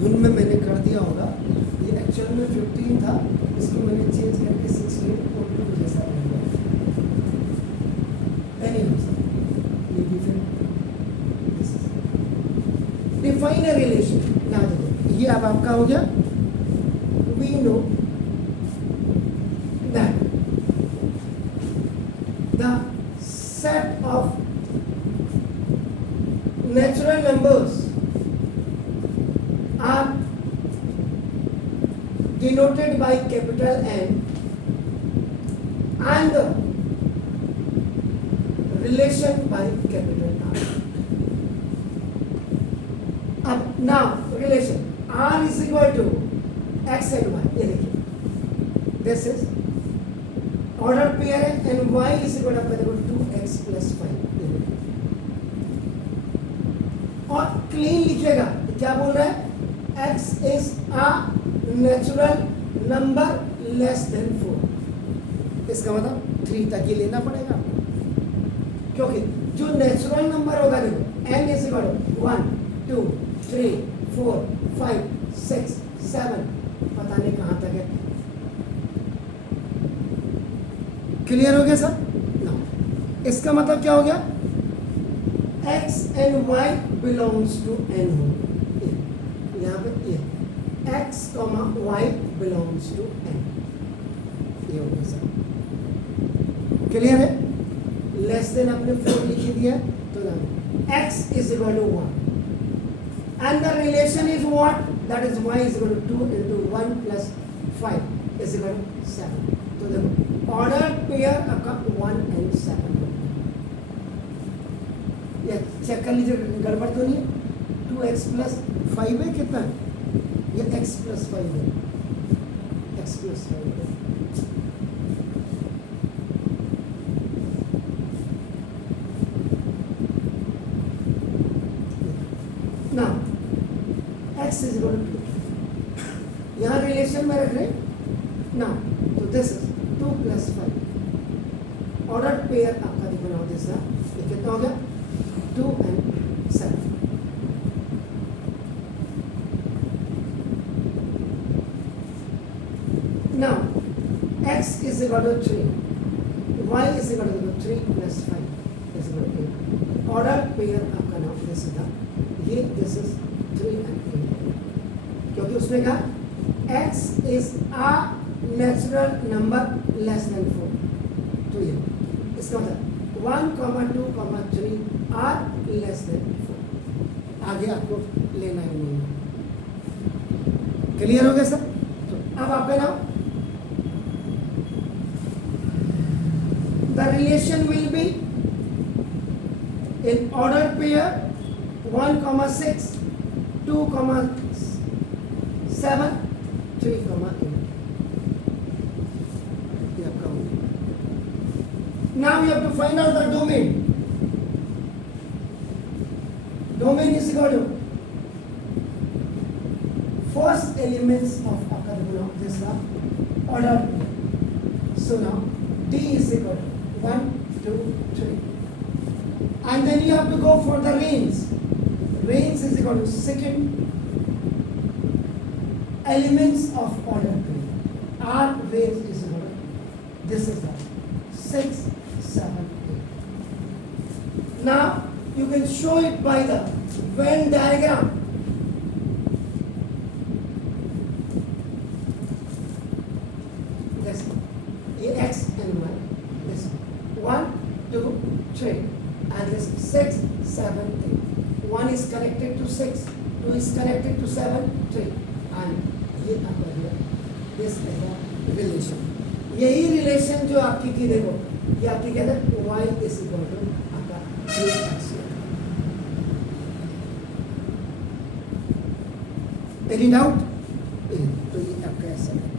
धुन में मैंने कर दिया होगा, ये एक्चुअल में 15 था, इसको मैंने चेंज करके 16 और 2 जैसा बन गया। ये भी फिर डिफाइन अ रिलेशन, याद रखो ये अब आपका हो गया। We know that the set of natural numbers are denoted by capital N and the relation by capital R. अब now relation R is equal to X and Y, ये देखिए this is order pair है and Y is equal to 2x plus 5, और clean लिखिएगा तो क्या बोल रहा है, x is a natural number less than 4, इसका मतलब 3 तक ही लेना पड़ेगा आपको, क्योंकि जो नेचुरल नंबर होगा देखो n is equal to 1 2 3 4 5 6 7, पता नहीं कहाँ तक है। क्लियर हो गया सब ना? इसका मतलब क्या हो गया, x and y belongs to n हो, यहाँ पे ये x, y belongs to n, ये हो गया सर। क्लियर है? लेस देन आपने 4 लिख दिया तो ना x is equal to 1 and the relation is what, that is y is equal to 2 into 1 plus 5 is equal to 7। तो देखो ऑर्डर पेयर आपका 1 and 7, चेक कर लीजिए गड़बड़ तो नहीं है। 2x प्लस 5 है, कितना है ये, x प्लस 5 है, x प्लस 5 है। ना x इज इक्वल टू 2, यहाँ रिलेशन में रख रहे ना, तो this is 2 plus 5, order pair आपका देखना हो जैसा, ये कितना हो गया 2 and 7। Now x is equal to 3, y is equal to 3 plus 5 is equal to 8। Order pair आपका नाम दिस था, ये दिस इज 3 and 8, क्योंकि उसने कहा x is a natural number less than 4, तो ये इसका मतलब 1, 2, 3 आर लेस देन 4, आगे आपको लेना ही नहीं है। क्लियर हो गया सर? तो अब आपका नाम the relation will be in order pair 1, 6, 2, 7, 3, 8। Now you have to find out the domain. Domain is equal to first elements of this order. So now D is equal to 1, 2, 3, and then you have to go for the range. Range is equal to second elements of order. R range is equal to, this is the 6, 7, 8. Now you can show it by the Venn diagram. This ये x and y, this 1, 2, 3, and this 6, 7, 8. 1 is connected to 6, 2 is connected to 7, 3, and ये आपका this is the relation। यही relation जो आपकी की देखो, ये आपकी कहते हैं y is equal to आपका 3x। Any doubt? तो ये आपका ऐसा है।